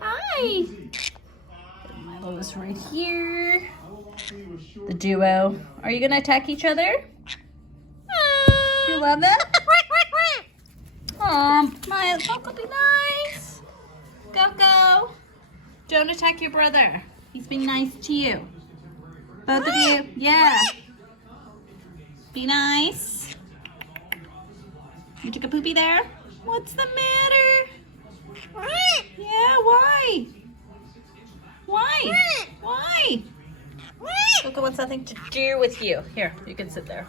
Hi. Milo's right here. The duo. Are you gonna attack each other? You love it? Milo, Coco, be nice. Coco. Don't attack your brother. He's being nice to you. Both of you. Yeah. Be nice. You took a poopy there? What's the matter? Yeah, why? Why? Why? Coco wants nothing to do with you. Here, you can sit there.